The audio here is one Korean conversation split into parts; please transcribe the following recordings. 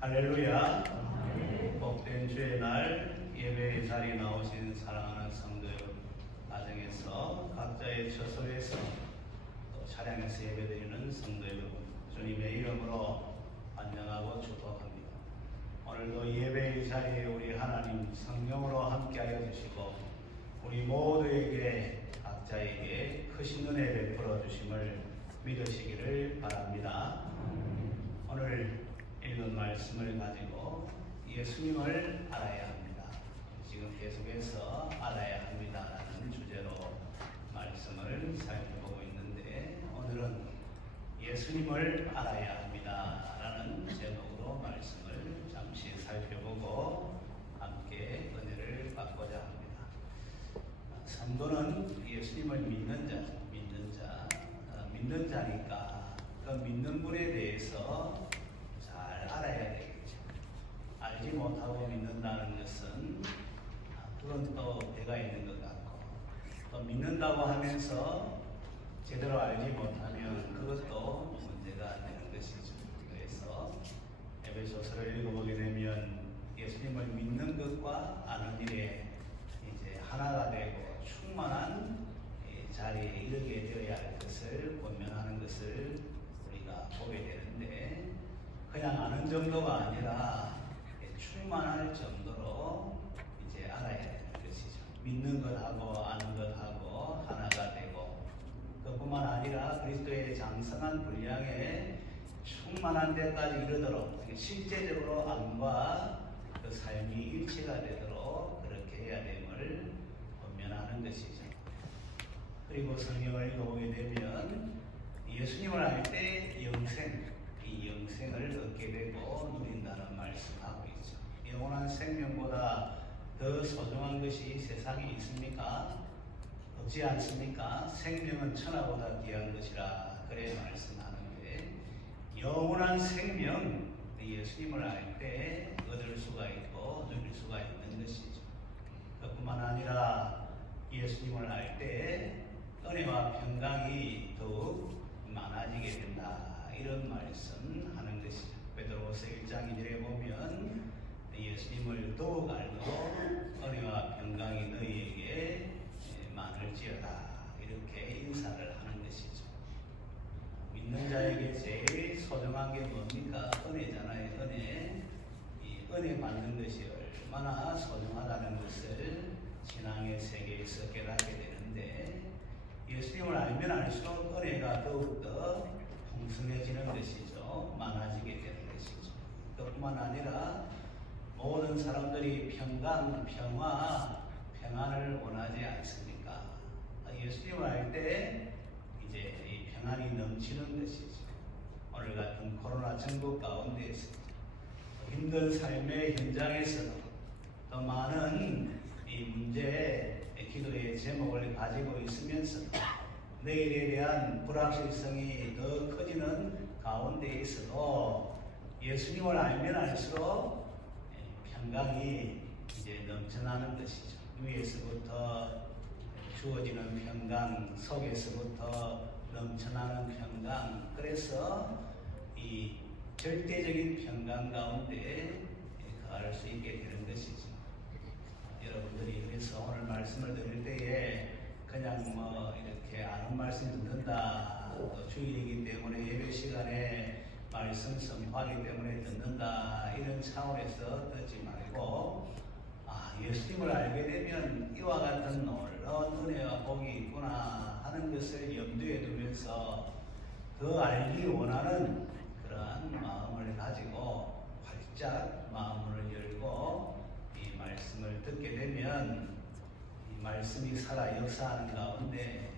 할렐루야. 복된 주의 날 예배의 자리에 나오신 사랑하는 성도 여러분, 가정에서 각자의 처소에서 또 차량에서 예배드리는 성도 여러분, 주님의 이름으로 환영하고 축복합니다. 오늘도 예배의 자리에 우리 하나님 성령으로 함께하여 주시고 우리 모두에게 각자에게 크신 은혜 베풀어 주심을 믿으시기를 바랍니다. 오늘 읽은 말씀을 가지고 예수님을 알아야 합니다. 지금 계속해서 알아야 합니다라는 주제로 말씀을 살펴보고 있는데, 오늘은 예수님을 알아야 합니다라는 제목으로 말씀을 잠시 살펴보고 함께 은혜를 받고자 합니다. 성도는 예수님을 믿는 자니까 그 믿는 분에 대해서 잘 알아야 되겠죠. 알지 못하고 믿는다는 것은 그건 또 배가 있는 것 같고, 또 믿는다고 하면서 제대로 알지 못하면 그것도 문제가 되는 것이죠. 그래서 에베소서를 읽어보게 되면 예수님을 믿는 것과 아는 일에 이제 하나가 되고 충만한 자리에 이르게 되어야 할 것을 권면하는 것을 우리가 보게 되는데, 그냥 아는 정도가 아니라 충만할 정도로 이제 알아야 되는 것이죠. 믿는 것하고 아는 것하고 하나가 되고, 그뿐만 아니라 그리스도의 장성한 분량에 충만한 데까지 이르도록 실제적으로 암과 그 삶이 일치가 되도록 그렇게 해야 됨을 권면하는 것이죠. 그리고 성경을 읽어보게 되면 예수님을 알 때 이 영생을 얻게 되고 누린다는 말씀하고 있죠. 영원한 생명보다 더 소중한 것이 세상에 있습니까? 없지 않습니까? 생명은 천하보다 귀한 것이라 그래 말씀하는데, 영원한 생명, 예수님을 알 때 얻을 수가 있고 누릴 수가 있는 것이죠. 그뿐만 아니라 예수님을 알 때 은혜와 평강이 더욱 많아지게 된다, 이런 말씀하는 것이죠. 베드로후서 1장 2절에 보면 예수님을 더욱 알고 은혜와 평강이 너희에게 많을지어다, 이렇게 인사를 하는 것이죠. 믿는 자에게 제일 소중한 게 뭡니까? 은혜잖아요. 은혜 받는 것이 얼마나 소중하다는 것을 신앙의 세계에서 깨닫게 되는데, 예수님을 알면 알수록 은혜가 더욱더 풍성해지는 것이죠. 많아지게 되는 것이죠. 그뿐만 아니라 모든 사람들이 평강, 평화, 평안을 원하지 않습니까? 예수님을 알 때 이제 이 평안이 넘치는 것이죠. 오늘 같은 코로나 전국 가운데에서 힘든 삶의 현장에서도 더 많은 이 문제에 기도의 제목을 가지고 있으면서 내일에 대한 불확실성이 더 커지는 가운데에서도 예수님을 알면 알수록 평강이 이제 넘쳐나는 것이죠. 위에서부터 주어지는 평강, 속에서부터 넘쳐나는 평강, 그래서 이 절대적인 평강 가운데 거할 수 있게 되는 것이죠. 여러분들이 그래서 오늘 말씀을 드릴 때에 그냥 이렇게 아는 말씀 듣는다, 또 주일이기 때문에 예배 시간에 말씀 선포하기 때문에 듣는다, 이런 차원에서 듣지 말고, 예수님을 알게 되면 이와 같은 놀라운 은혜와 복이 있구나 하는 것을 염두에 두면서 더 알기 원하는 그러한 마음을 가지고 활짝 마음을 열고 이 말씀을 듣게 되면 이 말씀이 살아 역사하는 가운데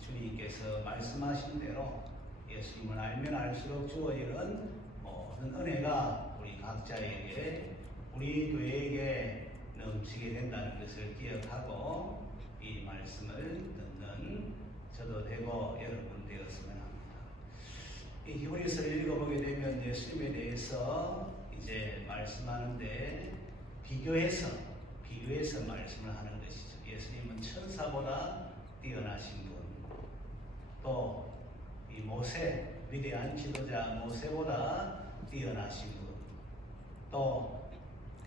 주님께서 말씀하신 대로 예수님을 알면 알수록 주어지는 모든 은혜가 우리 각자에게, 우리 교회에게 넘치게 된다는 것을 기억하고 이 말씀을 듣는 저도 되고 여러분 되었으면 합니다. 이 히브리서를 읽어보게 되면 예수님에 대해서 이제 말씀하는데 비교해서 말씀을 하는 것이죠. 예수님은 천사보다 뛰어나신 분, 또 이 모세, 위대한 지도자 모세보다 뛰어나신 분, 또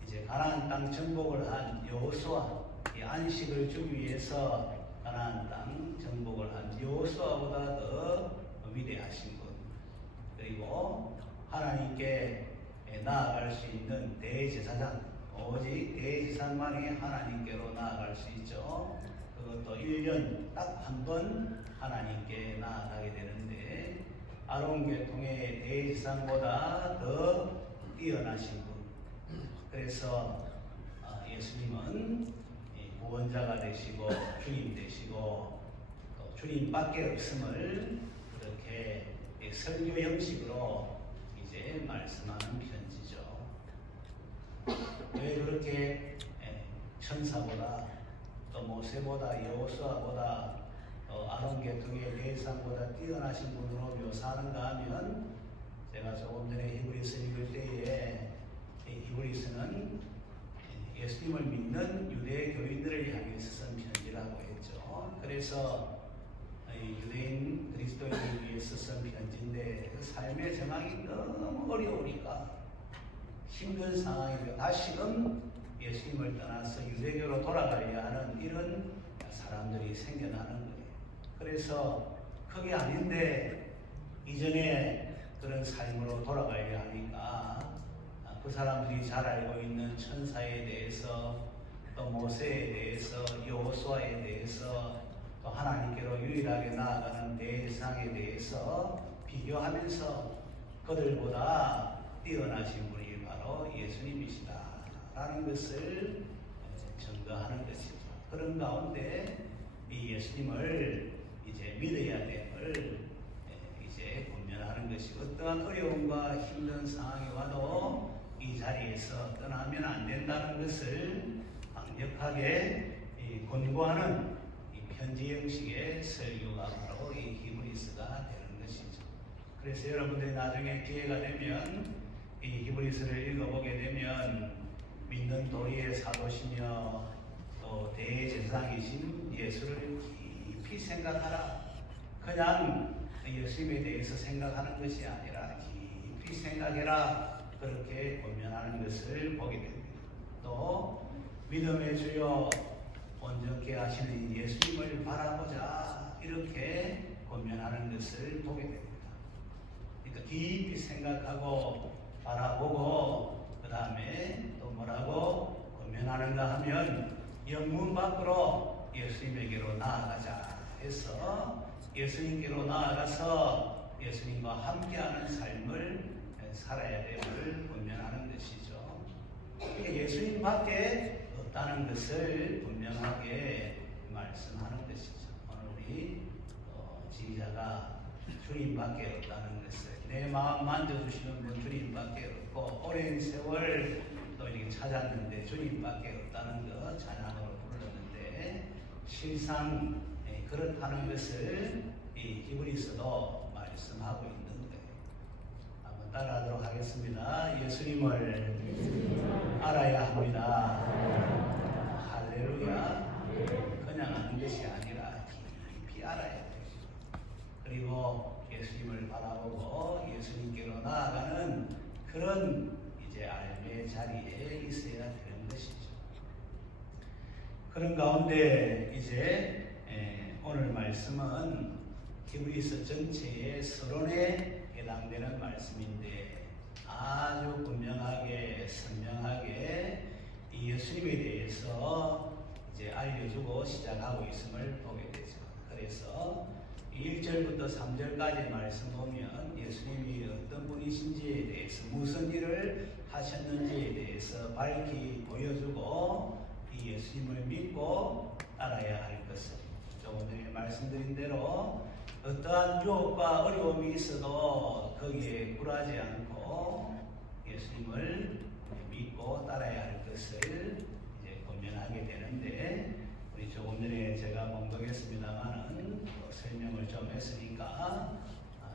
이제 가나안 땅 정복을 한 여호수아, 이 안식을 주기 위해서 가나안 땅 정복을 한 여호수아보다 더 위대하신 분, 그리고 하나님께 나아갈 수 있는 대제사장, 오직 대제사장만이 하나님께로 나아갈 수 있죠. 그것도 1년 딱 한 번 하나님께 나아가게 되는데, 아론 계통의 대제사장보다 더 뛰어나신 분. 그래서 예수님은 구원자가 되시고 주님 되시고 또 주님밖에 없음을 그렇게 설교 형식으로 이제 말씀하는 편지죠. 왜 그렇게 천사보다 또 모세보다 여호수아보다 또 아론 계통의 대제사장보다 뛰어나신 분으로 묘사하는가 하면, 제가 조금 전에 히브리서 읽을 때에 히브리서는 예수님을 믿는 유대 교인들을 향해서 쓴 편지라고 했죠. 그래서 유대인 그리스도인을 위해서 쓴 편지인데, 그 삶의 정황이 너무 어려우니까 힘든 상황이고 다시금 예수님을 떠나서 유대교로 돌아가야 하는 이런 사람들이 생겨나는 거예요. 그래서 그게 아닌데 이전에 그런 삶으로 돌아가야 하니까 그 사람들이 잘 알고 있는 천사에 대해서, 또 모세에 대해서, 여호수아에 대해서, 또 하나님께로 유일하게 나아가는 대상에 대해서 비교하면서 그들보다 뛰어나신 분이 바로 예수님이시다라는 것을 증거하는 것이죠. 그런 가운데 이 예수님을 이제 믿어야 됨을 이제 권면하는 것이, 어떠한 어려움과 힘든 상황이 와도 이 자리에서 떠나면 안 된다는 것을 강력하게 권고하는 이 편지 형식의 설교가 바로 이 히브리서가 되는 것이죠. 그래서 여러분들이 나중에 기회가 되면 이 히브리서를 읽어보게 되면 믿는 도리의 사도시며 또 대제사장이신 예수를 깊이 생각하라. 그냥 예수님에 대해서 생각하는 것이 아니라 깊이 생각해라. 그렇게 권면하는 것을 보게 됩니다. 또 믿음의 주요 온전케 하시는 예수님을 바라보자, 이렇게 권면하는 것을 보게 됩니다. 그러니까 깊이 생각하고 바라보고 그 다음에 또 뭐라고 권면하는가 하면, 영문 밖으로 예수님에게로 나아가자 해서 예수님께로 나아가서 예수님과 함께하는 삶을 살아야 됨을 분명하는 것이죠. 예수님밖에 없다는 것을 분명하게 말씀하는 것이죠. 오늘 우리 지휘자가 주님밖에 없다는 것을, 내 마음 만져주시는 분 주님밖에 없고, 오랜 세월 또 이렇게 찾았는데 주님밖에 없다는 것 찬양으로 불렀는데, 실상 그렇다는 것을 이 히브리서도 말씀하고 있는 거예요. 한번 따라하도록 하겠습니다. 예수님을 알아야 합니다. 할렐루야. 그냥 아는 것이 아니라 깊이 알아야 돼요. 그리고 예수님을 바라보고 예수님께로 나아가는 그런 이제 삶의 자리에 있어야 되는 것이죠. 그런 가운데 이제 오늘 말씀은 히브리서 전체의 서론에 해당되는 말씀인데, 아주 분명하게 선명하게 이 예수님에 대해서 이제 알려주고 시작하고 있음을 보게 되죠. 그래서 1절부터 3절까지 말씀 보면 예수님이 어떤 분이신지에 대해서, 무슨 일을 하셨는지에 대해서 밝히 보여주고 이 예수님을 믿고 따라야 할 것을, 조금 전에 말씀드린 대로 어떠한 유혹과 어려움이 있어도 거기에 굴하지 않고 예수님을 믿고 따라야 할 것을 이제 권면하게 되는데, 우리 조금 전에 제가 봉독했습니다만은 설명을 좀 했으니까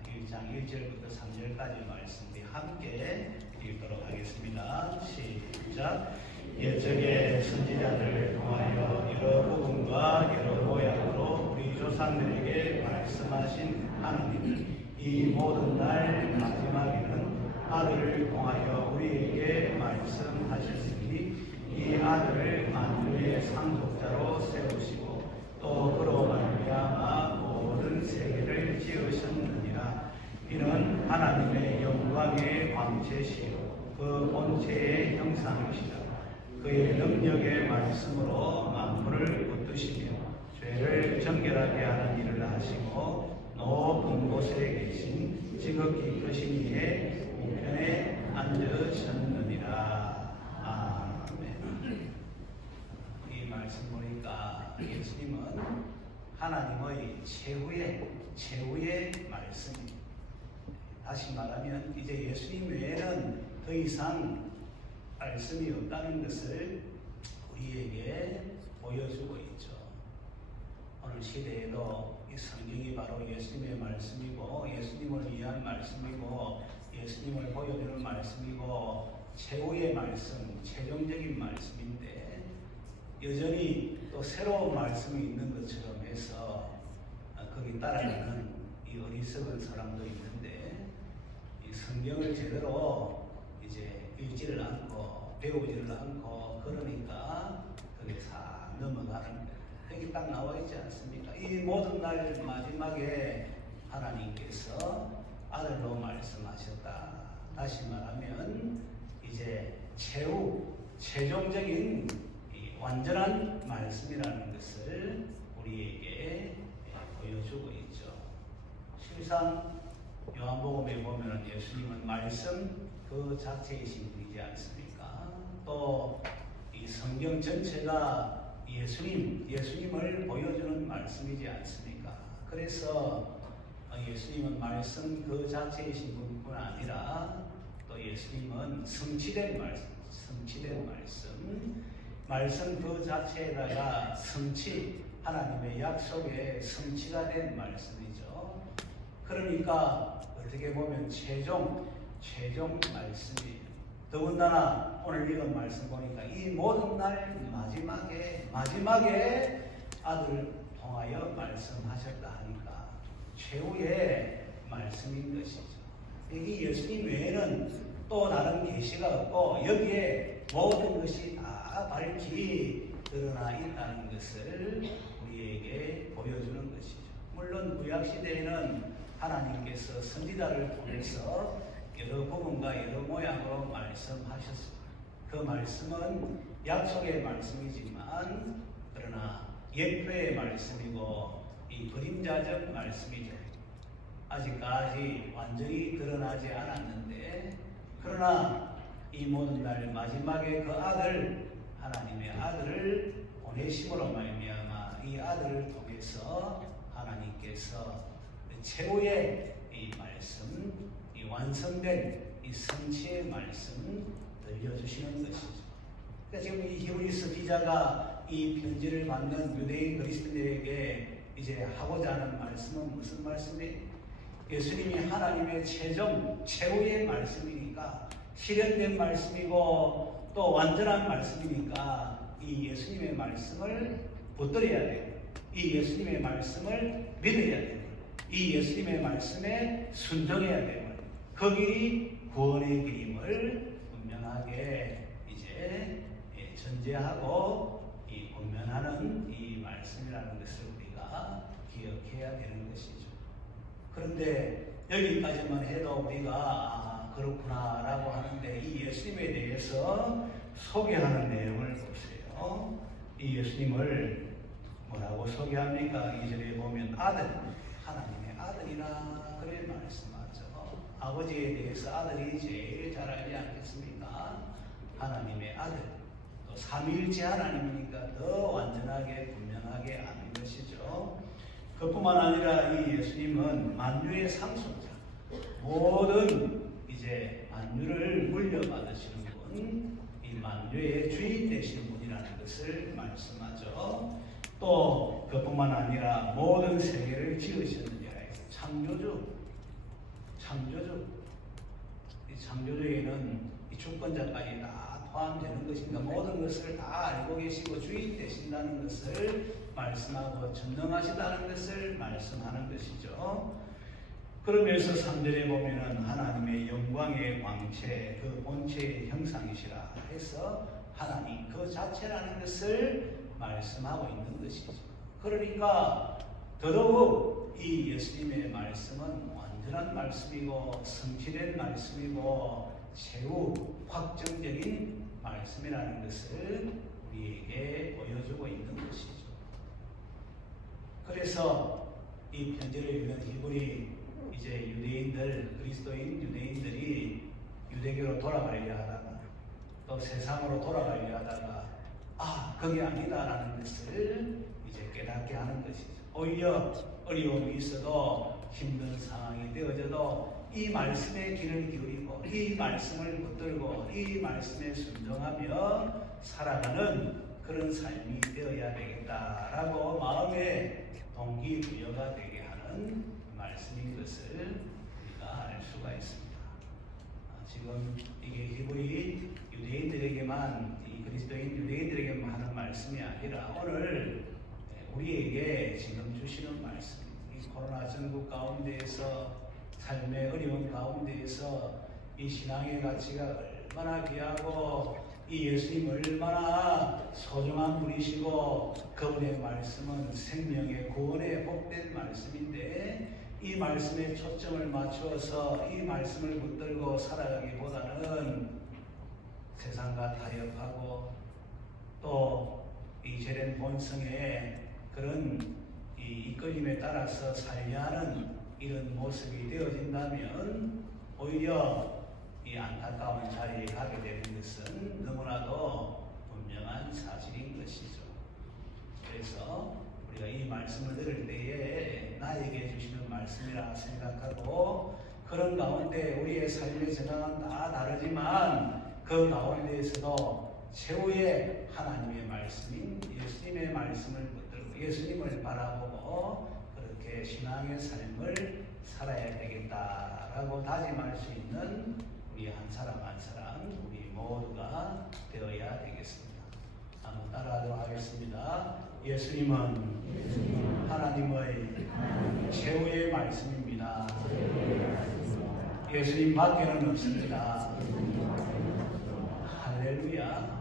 1장 1절부터 3절까지 말씀이 함께 읽도록 하겠습니다. 시작. 옛적에 선지자들을 통하여 여러 복음과 여러 모양으로 우리 조상들에게 말씀하신 하느님, 이 모든 날 마지막에는 아들을 통하여 우리에게 말씀 상속자로 세우시고 또 그로 말미암아 모든 세계를 지으셨느니라. 이는 하나님의 영광의 광채시요 그 본체의 형상이시라. 그의 능력의 말씀으로 만물을 붙드시며 죄를 정결하게 하는 일을 하시고 높은 곳에 계신 지극히 크신 이의 우편에 앉으셨느니라. 아멘. 이 말씀 보니까 예수님은 하나님의 최후의 말씀입니다. 다시 말하면 이제 예수님 외에는 더 이상 말씀이 없다는 것을 우리에게 보여주고 있죠. 오늘 시대에도 이 성경이 바로 예수님의 말씀이고 예수님을 위한 말씀이고 예수님을 보여주는 말씀이고 최후의 말씀, 최종적인 말씀인데 여전히 또 새로운 말씀이 있는 것처럼 해서 거기 따라가는 이 어리석은 사람도 있는데 이 성경을 제대로 이제 읽지를 않고 배우지를 않고 그러니까 그게 싹 넘어가는 여기 딱 나와 있지 않습니까? 이 모든 날 마지막에 하나님께서 아들로 말씀하셨다. 다시 말하면 이제 최종적인 완전한 말씀이라는 것을 우리에게 보여주고 있죠. 실상 요한복음에 보면 예수님은 말씀 그 자체이신 분이지 않습니까? 또 이 성경 전체가 예수님을 보여주는 말씀이지 않습니까? 그래서 예수님은 말씀 그 자체이신 분뿐 아니라 또 예수님은 성취된 말씀 그 자체에다가 하나님의 약속의 성취가 된 말씀이죠. 그러니까 어떻게 보면 최종 말씀이에요. 더군다나 오늘 읽은 말씀 보니까 이 모든 날 마지막에 아들을 통하여 말씀하셨다 하니까 최후의 말씀인 것이죠. 이 예수님 외에는 또 다른 계시가 없고 여기에 모든 것이 다 밝히 드러나 있다는 것을 우리에게 보여주는 것이죠. 물론 구약시대에는 하나님께서 선지자를 통해서 여러 부분과 여러 모양으로 말씀하셨습니다. 그 말씀은 약속의 말씀이지만 그러나 예표의 말씀이고 이 그림자적 말씀이죠. 아직까지 완전히 드러나지 않았는데 그러나 이 모든 날 마지막에 그 하나님의 아들을 보내심으로 말미암아 이 아들을 통해서 하나님께서 최후의 이 말씀, 이 완성된 이 성취의 말씀 들려주시는 것이죠. 그러니까 지금 이 히브리서 기자가 이 편지를 받는 유대인 그리스도인에게 이제 하고자 하는 말씀은 무슨 말씀이에요? 예수님이 하나님의 최후의 말씀이니까 실현된 말씀이고 또 완전한 말씀이니까 이 예수님의 말씀을 붙들어야 돼요. 이 예수님의 말씀을 믿어야 돼요. 이 예수님의 말씀에 순종해야 돼요. 그 길이 구원의 길임을 분명하게 이제 전제하고 이 분명하는 이 말씀이라는 것을 우리가 기억해야 되는 것이죠. 그런데 여기까지만 해도 우리가 그렇구나라고 하는데 이 예수님에 대해서 소개하는 내용을 보세요. 이 예수님을 뭐라고 소개합니까? 2절에 보면 하나님의 아들이라 그래 말씀하죠. 아버지에 대해서 아들이 제일 잘 알지 않겠습니까? 하나님의 아들, 또 삼위일체 하나님이니까 더 완전하게 분명하게 아는 것이죠. 그뿐만 아니라 이 예수님은 만유의 상속자, 모든 이제 만유를 물려받으시는 분, 이 만유의 주인 되시는 분이라는 것을 말씀하죠. 또 그뿐만 아니라 모든 세계를 지으셨느니라. 창조주. 이 창조주에는 이 주권자까지 다 포함되는 것이니까 모든 것을 다 알고 계시고 주인 되신다는 것을 말씀하고 전능하시다는 것을 말씀하는 것이죠. 그러면서 3절에 보면은 하나님의 영광의 광채, 그 본체의 형상이시라 해서 하나님 그 자체라는 것을 말씀하고 있는 것이죠. 그러니까 더더욱 이 예수님의 말씀은 완전한 말씀이고 성취된 말씀이고 최후 확정적인 말씀이라는 것을 우리에게 보여주고 있는 것이죠. 그래서 이 편지를 읽는 히브리 이제 유대인들, 그리스도인 유대인들이 유대교로 돌아가려 하다가 또 세상으로 돌아가려 하다가 그게 아니다라는 것을 이제 깨닫게 하는 것이죠. 오히려 어려움이 있어도 힘든 상황이 되어져도 이 말씀에 귀를 기울이고 이 말씀을 붙들고 이 말씀에 순종하며 살아가는 그런 삶이 되어야 되겠다라고 마음의 동기부여가 되게 하는 말씀인 것을 우리가 알 수가 있습니다. 지금 이게 히브리 유대인들에게만, 이 그리스도인 유대인들에게만 하는 말씀이 아니라 오늘 우리에게 지금 주시는 말씀입니다. 이 코로나 전국 가운데에서 삶의 어려운 가운데에서 이 신앙의 가치가 얼마나 귀하고 이 예수님 얼마나 소중한 분이시고 그분의 말씀은 생명의 구원의 복된 말씀인데 이 말씀에 초점을 맞추어서 이 말씀을 붙들고 살아가기보다는 세상과 타협하고 또 이제된 본성의 그런 이 이끌림에 따라서 살려 하는 이런 모습이 되어진다면 오히려 이 안타까운 자리에 가게 되는 것은 너무나도 분명한 사실인 것이죠. 그래서 우리가 이 말씀을 들을 때에 나에게 주시는 말씀이라 생각하고 그런 가운데 우리의 삶의 전황은 다 다르지만 그 가운데에서도 최후의 하나님의 말씀인 예수님의 말씀을 붙들고 예수님을 바라보고 그렇게 신앙의 삶을 살아야 되겠다라고 다짐할 수 있는 우리 한 사람 한 사람 우리 모두가 되어야 되겠습니다. 한번 따라하도록 하겠습니다. 예수님은 하나님의 최후의 말씀입니다. 예수님 밖에는 없습니다. 할렐루야.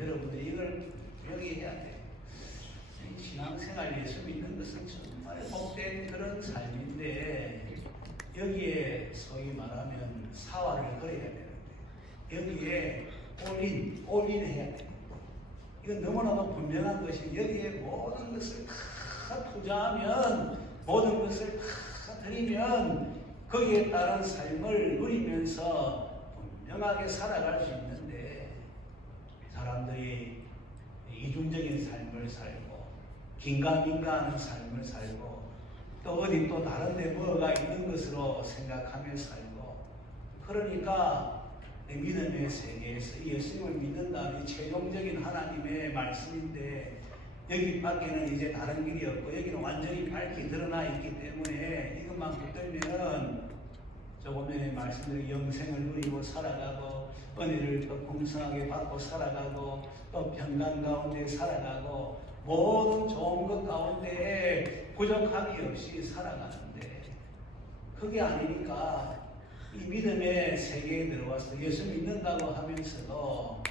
여러분들이 이걸 명의해야 돼요. 신앙생활 예수 믿는 것은 정말 복된 그런 삶인데 여기에 소위 말하면 사활을 걸어야 되는데 여기에 올인 해야 돼요. 이건 너무나도 분명한 것이 여기에 모든 것을 다 투자하면 모든 것을 다 드리면 거기에 따른 삶을 누리면서 분명하게 살아갈 수 있는데 사람들이 이중적인 삶을 살고 긴가민가하는 삶을 살고 또 어디 또 다른 데 뭐가 있는 것으로 생각하며 살고 그러니까 믿음의 세계에서 예수님을 믿는다는 최종적인 하나님의 말씀인데 여기 밖에는 이제 다른 길이 없고 여기는 완전히 밝게 드러나 있기 때문에 이것만 붙들면 조금 전에 말씀드린 영생을 누리고 살아가고 은혜를 또 풍성하게 받고 살아가고 또 평강 가운데 살아가고 모든 좋은 것 가운데 부족함이 없이 살아가는데 그게 아니니까 이 믿음의 세계에 들어와서 예수 믿는다고 하면서도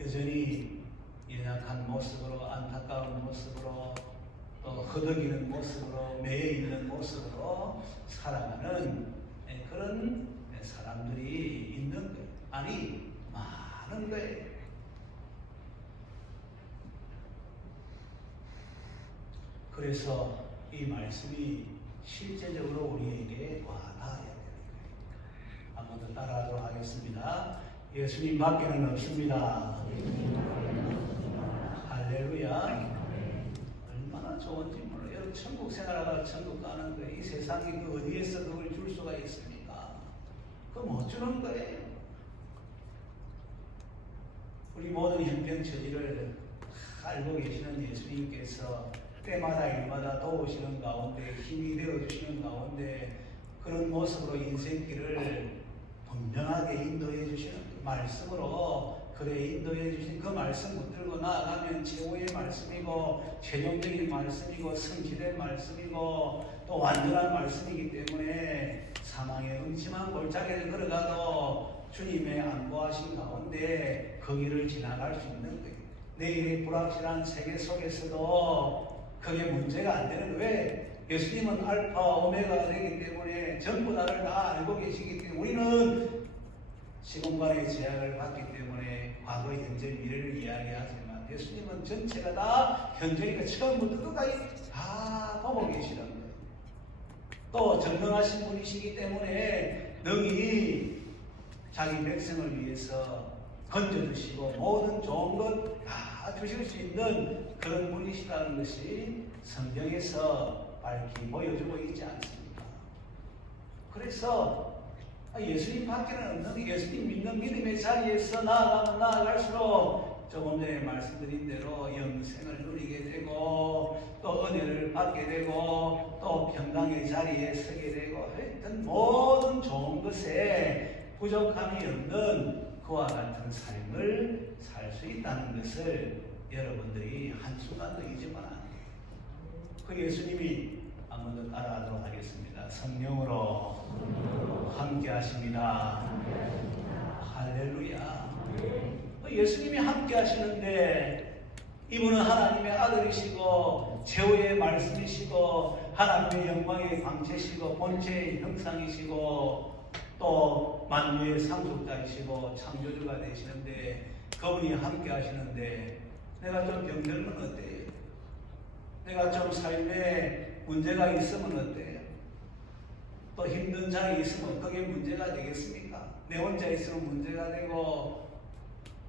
여전히 연약한 모습으로 안타까운 모습으로 또 허덕이는 모습으로 매여 있는 모습으로 살아가는 그런 사람들이 있는 거예요. 아니 많은 거예요. 그래서 이 말씀이 실제적으로 우리에게 와닿아야 되는 거예요. 한번 더 따라하도록 하겠습니다. 예수님 밖에는 없습니다. 할렐루야. 얼마나 좋은지 몰라요. 여러분 천국 생활하다가 천국 가는 거예요. 이 세상에 그 어디에서 그걸 줄 수가 있습니까? 그거 못 주는 거예요. 우리 모든 형편처지를 알고 계시는 예수님께서 때마다 일마다 도우시는 가운데 힘이 되어주시는 가운데 그런 모습으로 인생길을 분명하게 인도해 주시는 말씀으로 그래 인도해 주신 그 말씀 붙들고 나아가면 최후의 말씀이고 최종적인 말씀이고 성취된 말씀이고 또 완전한 말씀이기 때문에 사망의 음침한 골짜기를 걸어가도 주님의 안보하신 가운데 그 길을 지나갈 수 있는 거예요. 내일의 불확실한 세계 속에서도 그게 문제가 안 되는 거예요. 예수님은 알파 오메가가 되기 때문에 전부 다를 다 알고 계시기 때문에 우리는 시공간의 제약을 받기 때문에 과거, 현재, 미래를 이야기하지만 예수님은 전체가 다 현재니까 처음부터 끝까지 다 보고 계시는 거예요. 또 전능하신 분이시기 때문에 능히 자기 백성을 위해서 건져주시고 모든 좋은 것 다 주실 수 있는 그런 분이시라는 것이 성경에서 밝히 보여주고 있지 않습니까? 그래서 예수님 밖에는 없는 예수님 믿는 믿음의 자리에서 나아가면 나아갈수록 조금 전에 말씀드린 대로 영생을 누리게 되고 또 은혜를 받게 되고 또 평강의 자리에 서게 되고 하여튼 모든 좋은 것에 부족함이 없는 그와 같은 삶을 살 수 있다는 것을 여러분들이 한순간도 잊으면 안 돼요. 그 예수님이 한 번 더 따라하도록 하겠습니다. 성령으로 함께 하십니다. 할렐루야. 예수님이 함께 하시는데 이분은 하나님의 아들이시고 최후의 말씀이시고 하나님의 영광의 광채시고 본체의 형상이시고 또 만유의 상속자이시고 창조주가 되시는데 그분이 함께 하시는데 내가 좀 병들면 어때요? 내가 좀 삶에 문제가 있으면 어때요? 또 힘든 자리 있으면 그게 문제가 되겠습니까? 내 혼자 있으면 문제가 되고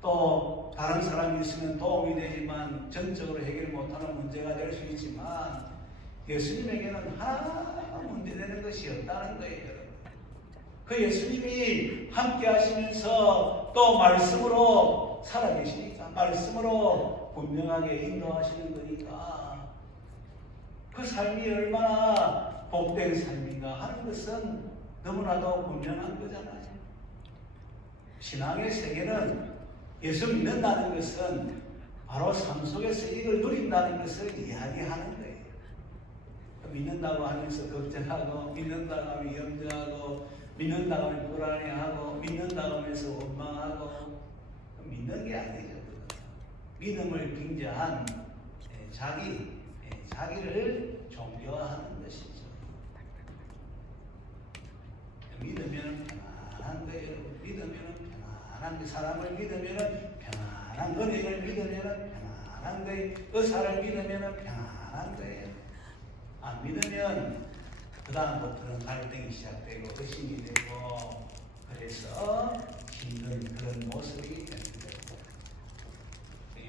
또 다른 사람이 있으면 도움이 되지만 전적으로 해결 못하는 문제가 될 수 있지만 예수님에게는 하나 문제되는 것이 없다는 거예요. 그 예수님이 함께 하시면서 또 말씀으로 살아계시니까 말씀으로 분명하게 인도하시는 거니까 그 삶이 얼마나 복된 삶인가 하는 것은 너무나도 분명한 거잖아요. 신앙의 세계는 예수 믿는다는 것은 바로 삶 속에서 이걸 누린다는 것을 이야기하는 거예요. 믿는다고 하면서 걱정하고 믿는다고 하면 염려하고 믿는다고 하면 불안해하고 믿는다고 하면서 원망하고 믿는 게 아니죠. 믿음을 빙자한 자기를 존경하는 것이죠. 믿으면 편안한 거예요. 믿으면 편안한 거. 사람을 믿으면 편안한 거. 은혜를 믿으면 편안한 거예요. 의사를 믿으면 편안한 거예요. 안 믿으면 그 다음부터는 갈등이 시작되고 의심이 되고 그래서 힘든 그런 모습이 됩니다.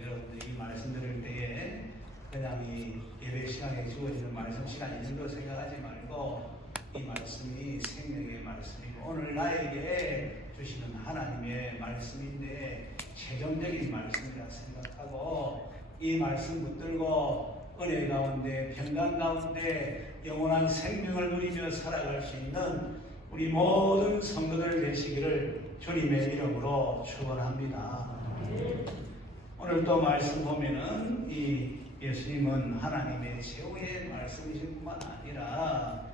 여러분들이 이 말씀 들을 때에 그냥 이 예배 시간에 주어지는 말씀 시간 이 정도 생각하지 말고 이 말씀이 생명의 말씀이고 오늘 나에게 주시는 하나님의 말씀인데 최종적인 말씀이라 생각하고 이 말씀 붙들고 은혜 가운데 평강 가운데 영원한 생명을 누리며 살아갈 수 있는 우리 모든 성도들 되시기를 주님의 이름으로 축원합니다. 오늘 또 말씀 보면은 이 예수님은 하나님의 최후의 말씀이신 뿐만 아니라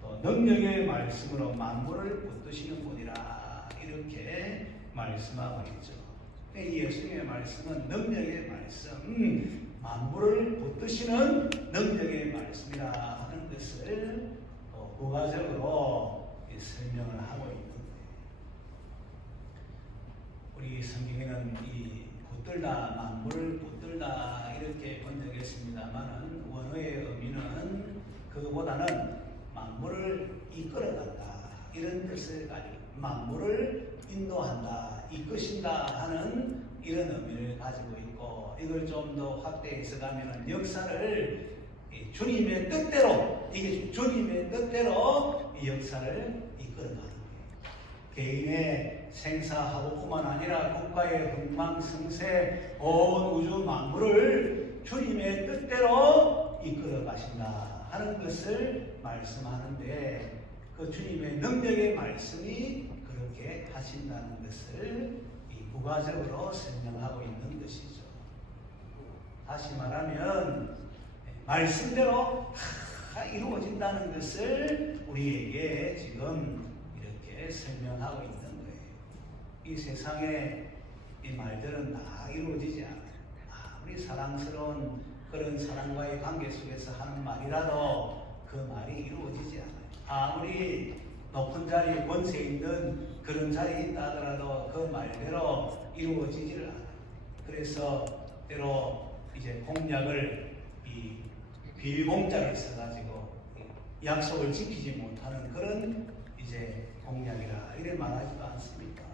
또 능력의 말씀으로 만물을 붙드시는 분이라 이렇게 말씀하고 있죠. 이 예수님의 말씀은 능력의 말씀, 만물을 붙드시는 능력의 말씀이라 하는 것을 부가적으로 설명을 하고 있는 거예요. 우리 성경에는 이 붙들다, 만물을 붙들다 이렇게 번역했습니다만은 원어의 의미는 그보다는 만물을 이끌어간다 이런 뜻을 가지고 만물을 인도한다, 이끄신다 하는 이런 의미를 가지고 있고 이걸 좀 더 확대해서 가면은 역사를 주님의 뜻대로 이게 주님의 뜻대로 이 역사를 이끌어가는 거예요. 개인의 생사하고뿐만 아니라 국가의 흥망성쇠 온 우주 만물을 주님의 뜻대로 이끌어 가신다 하는 것을 말씀하는데 그 주님의 능력의 말씀이 그렇게 하신다는 것을 부가적으로 설명하고 있는 것이죠. 다시 말하면 말씀대로 다 이루어진다는 것을 우리에게 지금 이렇게 설명하고 있는 거예요. 이 세상에 이 말들은 다 이루어지지 않아요. 아무리 사랑스러운 그런 사랑과의 관계 속에서 하는 말이라도 그 말이 이루어지지 않아요. 아무리 높은 자리, 권세 있는 그런 자리에 있다 하더라도 그 말대로 이루어지지를 않아요. 그래서 때로 이제 공약을 이 비공자를 써가지고 약속을 지키지 못하는 그런 이제 공약이라 이래 말하지도 않습니까?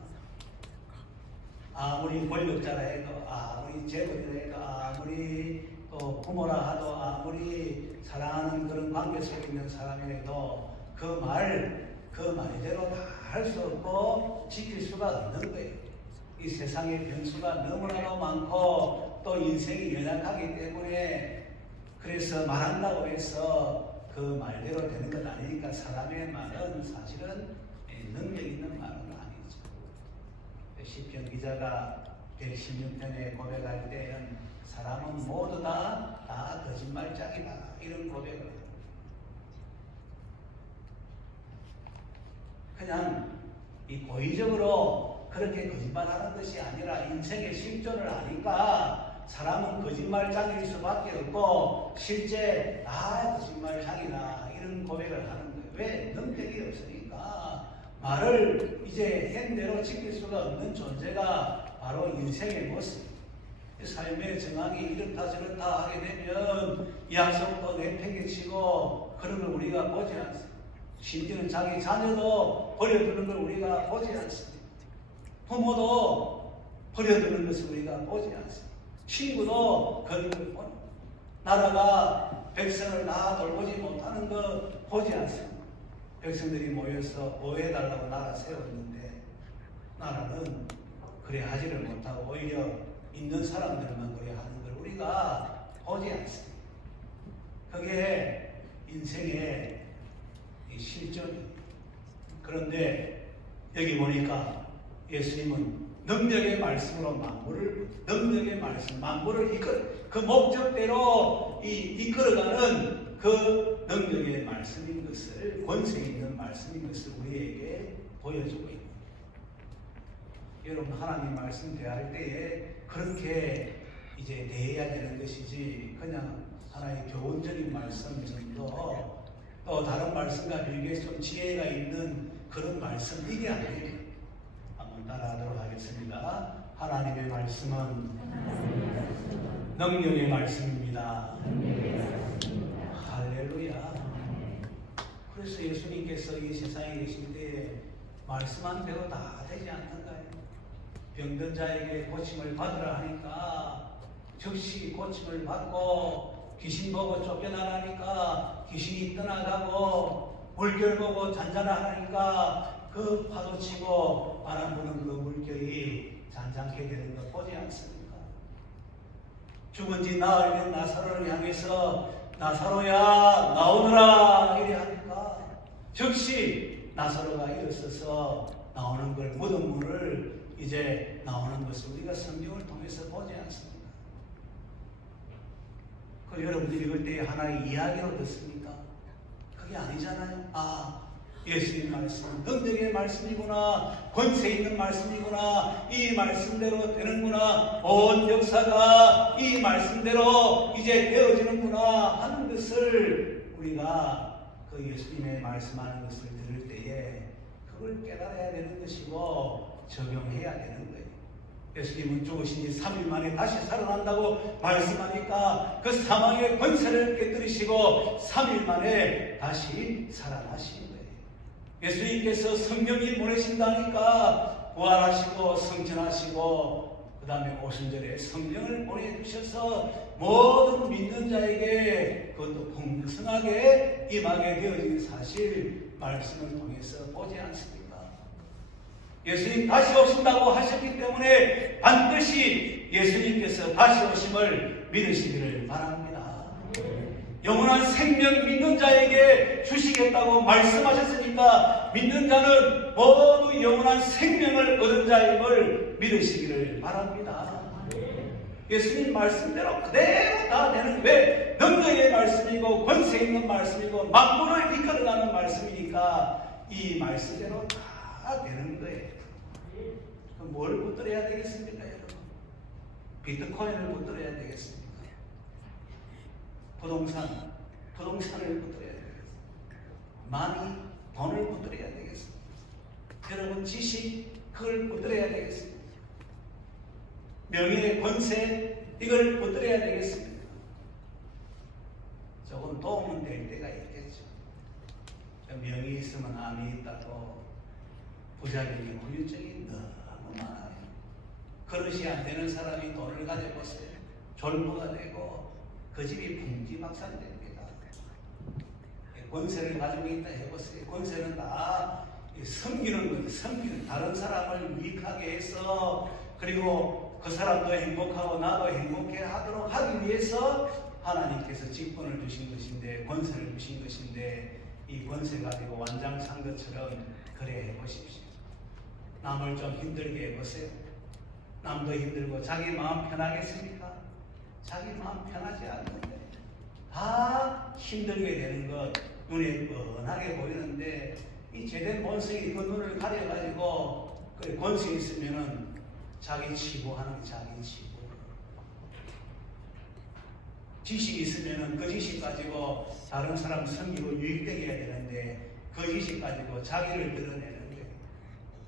아무리 권력자라 해도, 아무리 재벌이라 해도, 아무리 또 부모라 하도, 아무리 사랑하는 그런 관계 속에 있는 사람이라도 그 말대로 다 할 수 없고 지킬 수가 없는 거예요. 이 세상의 변수가 너무나도 많고 또 인생이 연약하기 때문에 그래서 말한다고 해서 그 말대로 되는 것 아니니까 사람의 말은 사실은 능력 있는 말은 아니죠. 시편 기자가 116편에 고백할 때는 사람은 모두 다 거짓말장이다 이런 고백을 해요. 그냥 이 고의적으로 그렇게 거짓말하는 것이 아니라 인생의 실존을 아니까 사람은 거짓말장일 수밖에 없고 실제 거짓말장이다 이런 고백을 하는 거예요. 왜? 능력이 없으니까 말을 이제 한 대로 지킬 수가 없는 존재가 바로 인생의 모습. 삶의 정황이 이렇다 저렇다 하게 되면 약속도 내팽개치고 그런 걸 우리가 보지 않습니다. 심지어는 자기 자녀도 버려두는 걸 우리가 보지 않습니다. 부모도 버려두는 것을 우리가 보지 않습니다. 친구도 그런 걸 보니 나라가 백성을 다 돌보지 못하는 거 보지 않습니다. 백성들이 모여서 보호해달라고 나라 세웠는데 나라는 그래 하지를 못하고 오히려 있는 사람들만 그래 하는 걸 우리가 보지 않습니다. 그게 인생의 실존입니다. 그런데 여기 보니까 예수님은 능력의 말씀으로 만물을 그 목적대로 이끌어가는 그 능력의 말씀인 것을, 권세 있는 말씀인 것을 우리에게 보여주고 있습니다. 여러분, 하나님 말씀 대할 때에 그렇게 이제 대해야 되는 것이지 그냥 하나의 교훈적인 말씀 정도 또 다른 말씀과 비교해서 좀 지혜가 있는 그런 말씀 이게 아니에요. 한번 따라하도록 하겠습니다. 하나님의 말씀은 능력의 말씀입니다. 할렐루야. 그래서 예수님께서 이 세상에 계실 때 말씀한 대로 다 되지 않는가요? 병든 자에게 고침을 받으라 하니까 즉시 고침을 받고 귀신 보고 쫓겨나라니까 귀신이 떠나가고 물결 보고 잔잔하니까 그 파도 치고 바람 부는 그 물결이 잔잔하게 되는 거 보지 않습니까? 죽은 지 나흘 된 나사로를 향해서 나사로야 나오너라 이래 하니까 즉시 나사로가 일어서서 나오는 걸 묻은 물을 이제 나오는 것을 우리가 성경을 통해서 보지 않습니까? 그 여러분들이 읽을 때 하나의 이야기로 듣습니까? 그게 아니잖아요. 예수님 말씀, 능력의 말씀이구나, 권세 있는 말씀이구나, 이 말씀대로 되는구나, 온 역사가 이 말씀대로 이제 되어지는구나 하는 것을 우리가 그 예수님의 말씀하는 것을 들을 때에 그걸 깨달아야 되는 것이고 적용해야 되는 거예요. 예수님은 죽으신 지 3일 만에 다시 살아난다고 말씀하니까 그 사망의 권세를 깨뜨리시고 3일 만에 다시 살아나신 거예요. 예수님께서 성령이 보내신다니까 부활하시고 성천하시고 그 다음에 오순절에 성령을 보내주셔서 모든 믿는 자에게 그것도 풍성하게 임하게 되어진 사실 말씀을 통해서 보지 않습니까? 예수님 다시 오신다고 하셨기 때문에 반드시 예수님께서 다시 오심을 믿으시기를 바랍니다. 영원한 생명 믿는 자에게 주시겠다고 말씀하셨으니까 믿는 자는 모두 영원한 생명을 얻은 자임을 믿으시기를 바랍니다. 예수님 말씀대로 그대로 다 되는, 왜? 능력의 말씀이고 권세 있는 말씀이고 만물을 이끌어가는 말씀이니까 이 말씀대로 다 되는 거예요. 뭘 붙들어야 되겠습니까, 여러분? 비트코인을 붙들어야 되겠습니까? 부동산을 붙들어야 되겠습니까? 많이 돈을 붙들어야 되겠습니까? 여러분 지식 그걸 붙들어야 되겠습니까? 명예, 권세 이걸 붙들어야 되겠습니까? 조금 도움은 될 때가 있겠죠. 명이 있으면 암이 있다고 부작용이 후유증이 너무 많아요. 그릇이 안 되는 사람이 돈을 가져보세요. 졸부가 되고 그 집이 풍지박산됩니다. 권세를 가지고 있다 해보세요. 권세는 다 섬기는 거예요. 섬기는 다른 사람을 유익하게 해서 그리고 그 사람도 행복하고 나도 행복해 하도록 하기 위해서 하나님께서 직분을 주신 것인데 권세를 주신 것인데 이 권세 가지고 완장상거처럼 그래 해보십시오. 남을 좀 힘들게 해보세요. 남도 힘들고 자기 마음 편하겠습니까? 자기 마음 편하지 않는데 다 힘들게 되는 것 눈에 뻔하게 보이는데 이 제된 본성이 그 눈을 가려가지고 그래 권세 있으면은 자기 치부하는 게 자기 치부. 지식이 있으면은 그 지식 가지고 다른 사람 섬기고 유익되게 해야 되는데 그 지식 가지고 자기를 드러내는데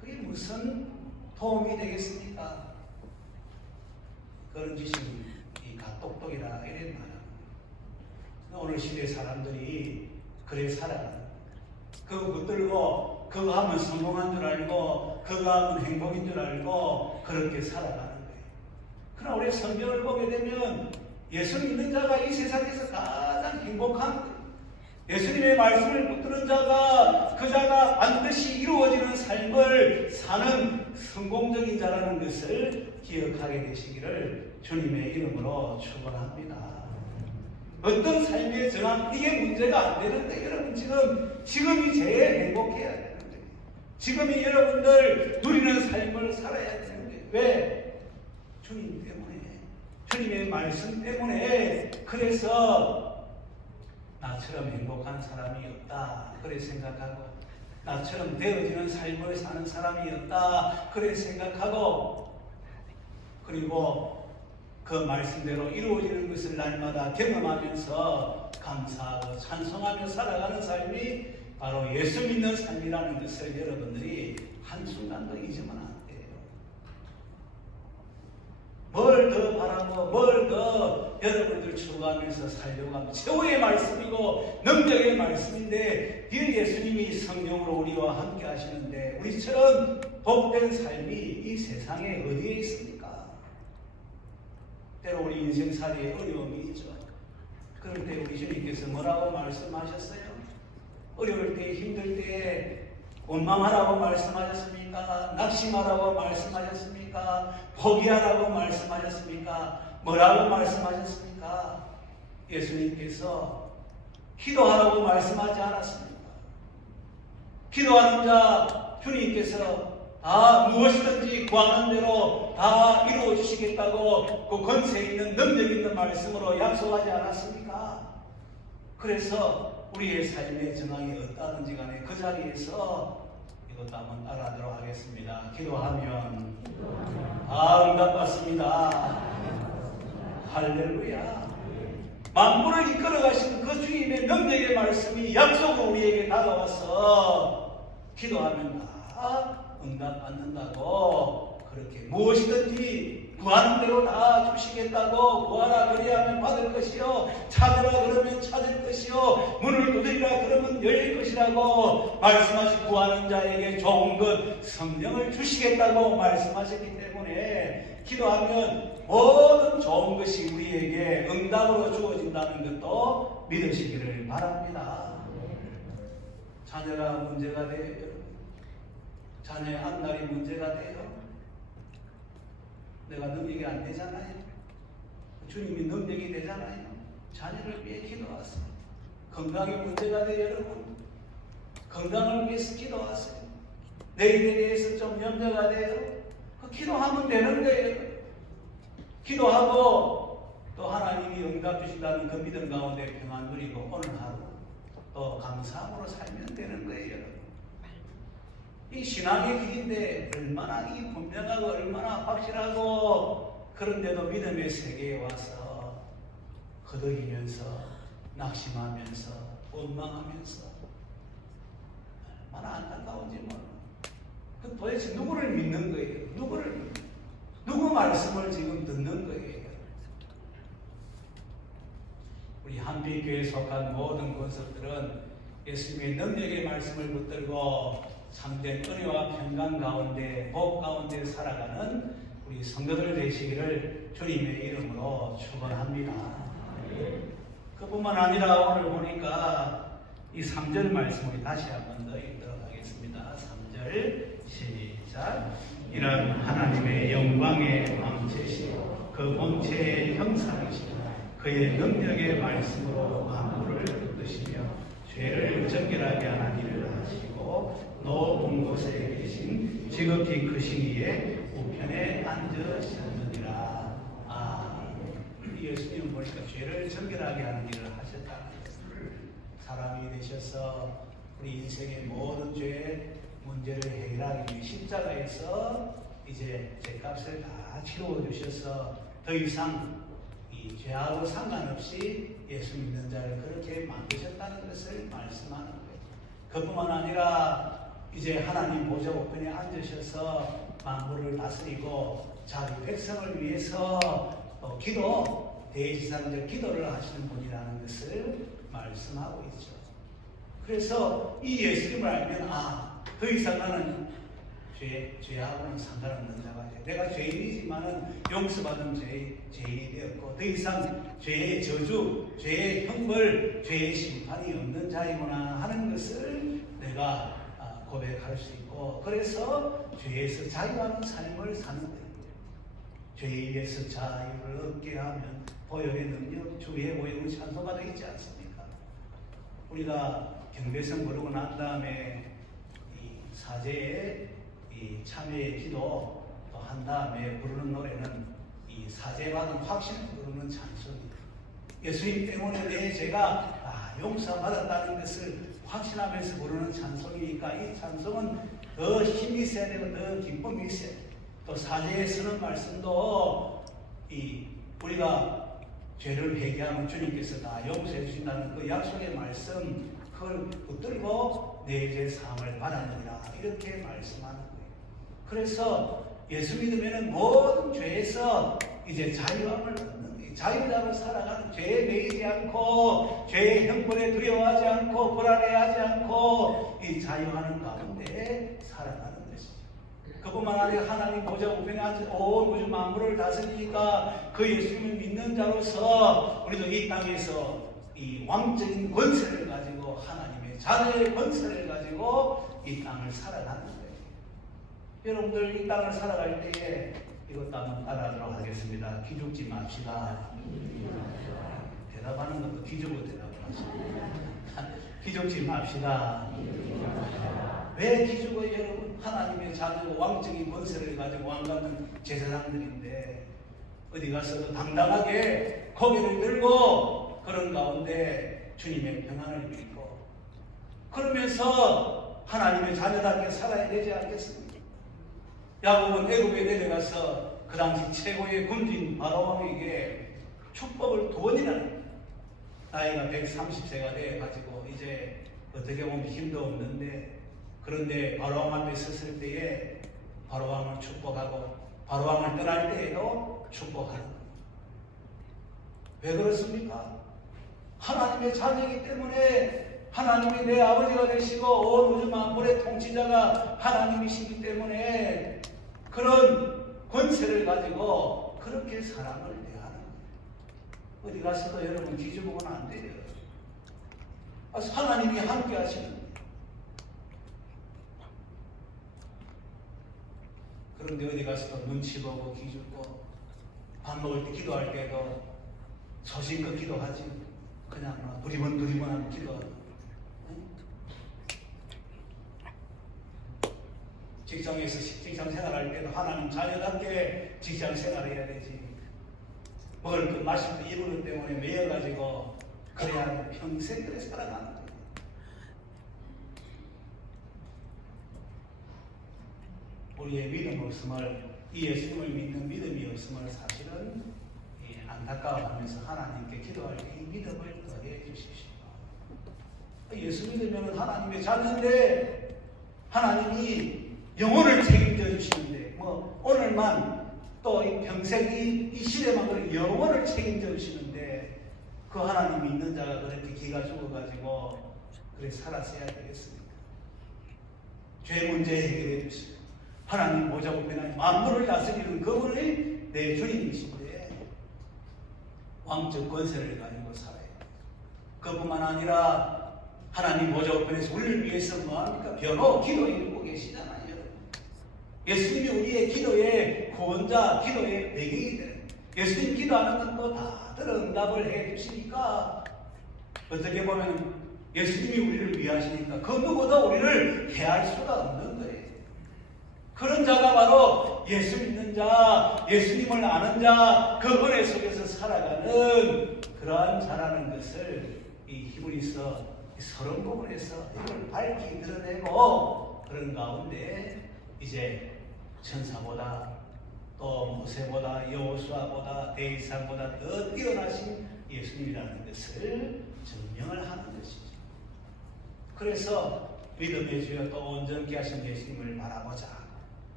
그게 무슨 도움이 되겠습니까? 그런 지식이 갓똑똑이라 이런 말합니다. 오늘 시대 사람들이 그래 살아가는 그거 붙들고 그거 하면 성공한 줄 알고 그거 하면 행복인 줄 알고 그렇게 살아가는 거예요. 그러나 우리 성경을 보게 되면 예수 믿는 자가 이 세상에서 가장 행복한 거예요. 예수님의 말씀을 붙드는 자가 그 자가 반드시 이루어지는 삶을 사는 성공적인 자라는 것을 기억하게 되시기를 주님의 이름으로 축원합니다. 어떤 삶의 정황 이게 문제가 안 되는데 여러분 지금이 제일 행복해야 되는데 지금이 여러분들 누리는 삶을 살아야 되는데 왜? 주님 때문에 주님의 말씀 때문에 그래서 나처럼 행복한 사람이 없다 그래 생각하고 나처럼 되어지는 삶을 사는 사람이 없다 그래 생각하고 그리고 그 말씀대로 이루어지는 것을 날마다 경험하면서 감사하고 찬송하며 살아가는 삶이 바로 예수 믿는 삶이라는 것을 여러분들이 한순간도 잊으면 안 돼요. 뭘 더 바라고 뭘 더 여러분들 추구하면서 살려고 하면 최후의 말씀이고 능력의 말씀인데 이 예수님이 성령으로 우리와 함께 하시는데 우리처럼 복된 삶이 이 세상에 어디에 있습니까? 때로 우리 인생살이에 어려움이 있죠. 그럴 때 우리 주님께서 뭐라고 말씀하셨어요? 어려울 때 힘들 때 원망하라고 말씀하셨습니까? 낙심하라고 말씀하셨습니까? 포기하라고 말씀하셨습니까? 뭐라고 말씀하셨습니까? 예수님께서 기도하라고 말씀하지 않았습니까? 기도하는 자 주님께서 다 무엇이든지 구하는 대로 다 이루어 주시겠다고 그 권세 있는 능력 있는 말씀으로 약속하지 않았습니까? 그래서 우리의 삶의 정황이 어떠하든지 간에 그 자리에서 이것도 한번 따라하도록 하겠습니다. 기도하면 응답받습니다. 할렐루야. 만물을 이끌어 가신 그 주님의 능력의 말씀이 약속으로 우리에게 다가와서 기도하면 다 응답받는다고 그렇게 무엇이든지 구하는 대로 다 주시겠다고 구하라 그리하면 받을 것이요 찾으라 그러면 찾을 것이요 문을 두드리라 그러면 열릴 것이라고 말씀하신 구하는 자에게 좋은 것 성령을 주시겠다고 말씀하셨기 때문에 기도하면 모든 좋은 것이 우리에게 응답으로 주어진다는 것도 믿으시기를 바랍니다. 자녀가 문제가 돼요. 자녀의 앞날이 문제가 돼요. 내가 능력이 안 되잖아요. 주님이 능력이 되잖아요. 자녀를 위해 기도하세요. 건강이 문제가 돼요, 여러분. 건강을 위해서 기도하세요. 내일에 대해서 좀 염려가 돼요. 그 기도하면 되는 거예요. 기도하고 또 하나님이 응답 주신다는 그 믿음 가운데 평안 누리고 오늘 하루 또 감사함으로 살면 되는 거예요, 여러분. 이 신앙의 길인데 얼마나 이 분명하고 얼마나 확실하고 그런데도 믿음의 세계에 와서 거덕이면서 낙심하면서 원망하면서 얼마나 안타까운지 몰라. 그 도대체 누구를 믿는 거예요? 누구 말씀을 지금 듣는 거예요? 우리 한빛교회에 속한 모든 권속들은 예수님의 능력의 말씀을 붙들고 참된 은혜와 평강 가운데 복 가운데 살아가는 우리 성도들 되시기를 주님의 이름으로 축원합니다. 그뿐만 아니라 오늘 보니까 이 3절 말씀을 다시 한 번 더 읽도록 하겠습니다. 3절 시작. 이런 하나님의 영광의 광채시고 그 본체의 형상이시고 그의 능력의 말씀으로 만물을 붙드시며 죄를 정결하게 하는 일을 하시고 높은 곳에 계신 지극히 크신 이의 우편에 앉으셨느니라. 예수님은 보니까 죄를 정결하게 하는 일을 하셨다는 것을 사람이 되셔서 우리 인생의 모든 죄의 문제를 해결하기 위해 십자가에서 이제 죄값을 다 치루어 주셔서 더 이상 이 죄하고 상관없이 예수 믿는 자를 그렇게 만드셨다는 것을 말씀하는 거예요. 그뿐만 아니라 이제 하나님 보좌 우편에 앉으셔서 만물을 다스리고 자기 백성을 위해서 대지상적 기도를 하시는 분이라는 것을 말씀하고 있죠. 그래서 이 예수님을 알면 더 이상 나는 죄하고는 상관없는 자가 돼. 내가 죄인이지만은 용서받은 죄인이 되었고 더 이상 죄의 저주, 죄의 형벌, 죄의 심판이 없는 자이구나 하는 것을 내가 고백할 수 있고 그래서 죄에서 자유하는 삶을 사는 거예요. 죄에서 자유를 얻게 하면 보혈의 능력, 주의 보혈의 찬송가 되어 있지 않습니까? 우리가 경배성 부르고 난 다음에 이 사제의 이 참회의 기도 한 다음에 부르는 노래는 이 사제받은 확신을 부르는 찬송입니다. 예수님 때문에 내 죄가 용서받았다는 것을 확신하면서 부르는 찬송이니까 이 찬송은 더 힘이 있어야 되고 더 기쁨이 있어야 돼요. 또 사제에 쓰는 말씀도 우리가 죄를 회개하면 주님께서 다 용서해 주신다는 그 약속의 말씀 그걸 붙들고 내 죄 사함을 받았느니라 이렇게 말씀하는 거예요. 그래서 예수 믿으면 모든 죄에서 이제 자유함을 얻는 거예요. 자유자로 살아가는 죄에 매이지 않고 죄의 형벌에 두려워하지 않고 불안해하지 않고 이 자유하는 가운데 살아가는 것이죠. 그뿐만 아니라 하나님 보좌 우편에 앉은 온 우주 만물을 다스리니까 그 예수님을 믿는 자로서 우리도 이 땅에서 이 왕적인 권세를 가지고 하나님의 자녀의 권세를 가지고 이 땅을 살아가는 거예요. 여러분들 이 땅을 살아갈 때에 이것도 한번 따라하도록 하겠습니다. 기죽지 맙시다. 대답하는 것도 기죽고 대답을 하십니다. 기죽지 맙시다. 왜 기죽어요 여러분? 하나님의 자녀고 왕적인 권세를 가지고 왕같은 제사장들인데 어디 가서도 당당하게 고개를 들고 그런 가운데 주님의 평안을 믿고 그러면서 하나님의 자녀답게 살아야 되지 않겠습니까? 야곱은 애굽에 내려가서 그 당시 최고의 군주인 바로왕에게 축복을 2번이나 나이가 130세가 돼가지고 이제 어떻게 보면 힘도 없는데 그런데 바로왕 앞에 섰을 때에 바로왕을 축복하고 바로왕을 떠날 때에도 축복하는 거예요. 왜 그렇습니까? 하나님의 자녀이기 때문에 하나님이 내 아버지가 되시고 온 우주 만물의 통치자가 하나님이시기 때문에 그런 권세를 가지고 그렇게 사람을 대하는 거예요. 어디 가서도 여러분 기죽으면 안 돼요. 하나님이 함께 하시는 거예요. 그런데 어디 가서도 눈치 보고 기죽고 밥 먹을 때 기도할 때도 소신껏 기도하지 그냥 두리번두리번 하면 기도하고 직장에서 직장 생활할 때도 하나님 자녀답게 직장 생활해야 되지. 먹을 것 마실 것 입을 것 때문에 매여가지고 그래야 평생 그래 살아가는 거예요. 우리의 믿음 없음을 이 예수님을 믿는 믿음이 없음을 사실은 안타까워하면서 하나님께 기도할 때 이 믿음을 더해 주십시오. 예수 믿으면 하나님의 자녀인데 하나님이 영혼을 책임져 주시는데 오늘만 또 평생 이 시대만 그런 영혼을 책임져 주시는데 그 하나님 믿는 자가 그렇게 기가 죽어가지고 그래 살았어야 되겠습니까? 죄 문제 해결해 주시고 하나님 보좌 보편하니 만물을 다스리는 그분이 내 주님이신데 왕적 권세를 가지고 살아요. 그뿐만 아니라 하나님 보좌 우편에서 우리를 위해서 뭐합니까? 변호, 기도 읽고 계시잖아요. 여러분. 예수님이 우리의 기도의 구원자, 기도의 배경이 되는 예수님 기도하는 것도 다들 응답을 해 주시니까 어떻게 보면 예수님이 우리를 위하시니까 그 누구도 우리를 해할 수가 없는 거예요. 그런 자가 바로 예수 믿는 자, 예수님을 아는 자, 그 은혜 속에서 살아가는 그러한 자라는 것을 이 히브리서 서론 부분에서 이걸 밝히 드러내고 그런 가운데 이제 천사보다 또 모세보다 여호수아보다 대이상보다 더 뛰어나신 예수님이라는 것을 증명을 하는 것이죠. 그래서 믿음의 주여 또 온전케 하신 예수님을 바라보자.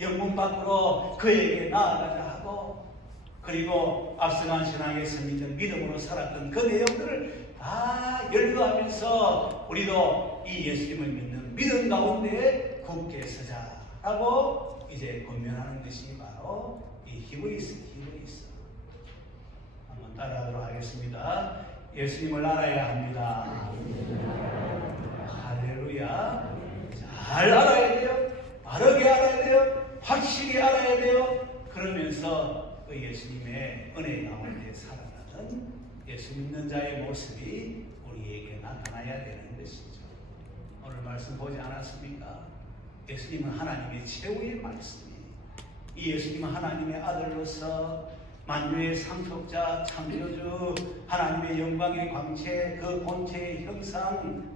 영문 밖으로 그에게 나아가자 하고 그리고 앞서간 신앙에서 믿음으로 살았던 그 내용들을 다 열거하면서 우리도 이 예수님을 믿는 믿음 가운데 굳게 서자라고 이제 권면하는 것이 바로 이 히브리서. 한번 따라하도록 하겠습니다. 예수님을 알아야 합니다. 할렐루야. 잘 알아야 돼요. 바르게 알아야 돼요. 확실히 알아야 돼요. 그러면서 그 예수님의 은혜 가운데 살아가는 예수 믿는 자의 모습이 우리에게 나타나야 되는 것이죠. 오늘 말씀 보지 않았습니까? 예수님은 하나님의 최후의 말씀이에요. 이 예수님은 하나님의 아들로서 만유의 상속자, 창조주, 하나님의 영광의 광채, 그 본체의 형상,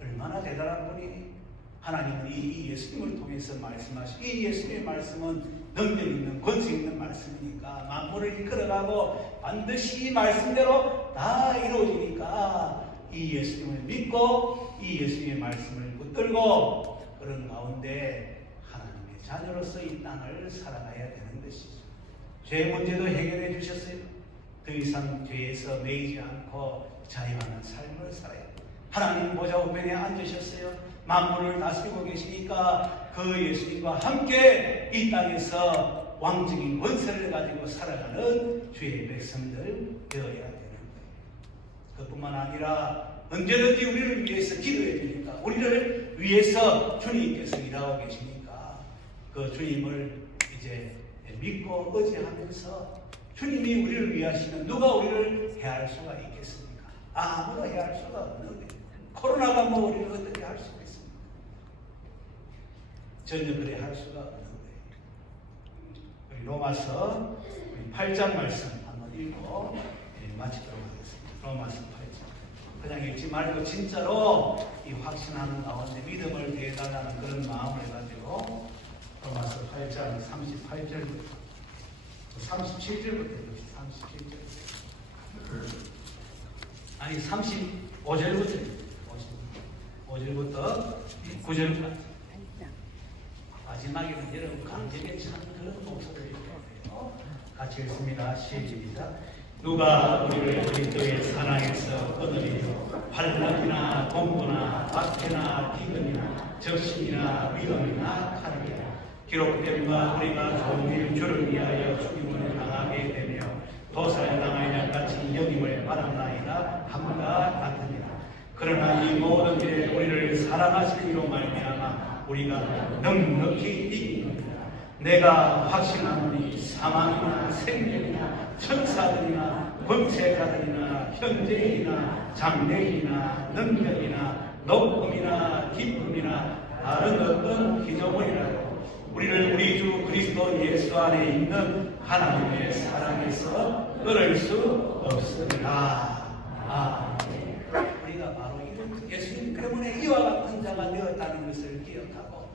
얼마나 대단한 분이 하나님은 이 예수님을 통해서 말씀하시고 이 예수님의 말씀은 능력 있는 권세 있는 말씀이니까 만물을 이끌어가고 반드시 이 말씀대로 다 이루어지니까 이 예수님을 믿고 이 예수님의 말씀을 붙들고 그런 가운데 하나님의 자녀로서 이 땅을 살아가야 되는 것이죠. 죄 문제도 해결해 주셨어요. 더 이상 죄에서 매이지 않고 자유하는 삶을 살아야 돼요. 하나님 보좌 우편에 앉으셨어요. 만물을 다스리고 계시니까 그 예수님과 함께 이 땅에서 왕적인 권세를 가지고 살아가는 주의 백성들 되어야 되는 거예요. 그뿐만 아니라 언제든지 우리를 위해서 기도해 주니까 우리를 위해서 주님께서 일하고 계시니까 그 주님을 이제 믿고 의지하면서 주님이 우리를 위하시면 누가 우리를 해할 수가 있겠습니까? 아무도 해할 수가 없는 거예요. 코로나가 뭐 우리를 어떻게 할 수가 있습니까? 전혀 그래 할 수가 없는 거예요. 우리 로마서 8장 말씀 한번 읽고 마치도록 하겠습니다. 로마서 8장. 그냥 읽지 말고 진짜로 이 확신하는 가운데 믿음을 대해달라는 그런 마음을 가지고 로마서 8장 38절부터 37절부터 37절 아니 35절부터 5절부터 9절까지 마지막에는 여러분 감정에 찬 그런 목소리를 해요. 같이 읽습니다. 시작. 누가 우리를 그리스도의 사랑에서 끊으리요 환난이나 공고나 박해나 기근이나 적신이나 위험이나 칼이라 기록된 바 우리가 좋은 일 주를 위하여 죽임을 당하게 되며 도살을 당하여 같이 여김을 받았나이다 함과 같으니라. 그러나 이 모든 일에 우리를 사랑하실 이로 말미암아 우리가 넉넉히 이기느니라. 내가 확신하노니 사망이나 생명이나 천사들이나 권세자들이나 현재이나 장래이나 능력이나 높음이나 기쁨이나 다른 어떤 기적이라도 우리를 우리 주 그리스도 예수 안에 있는 하나님의 사랑에서 끊을 수 없습니다. 우리가 바로 이런 예수님 때문에 이와 같은 자가 되었다는 것을 기억하고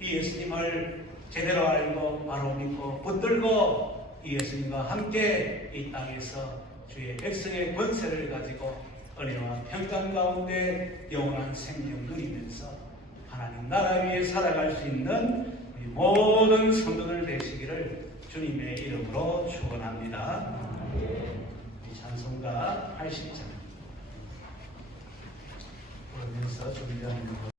이 예수님을 제대로 알고 바로 믿고 붙들고 예수님과 함께 이 땅에서 주의 백성의 권세를 가지고 은혜와 평강 가운데 영원한 생명 누리면서 하나님 나라 위에 살아갈 수 있는 우리 모든 성도들 되시기를 주님의 이름으로 축원합니다. 우리 찬송가 80장 부르면서 준비하는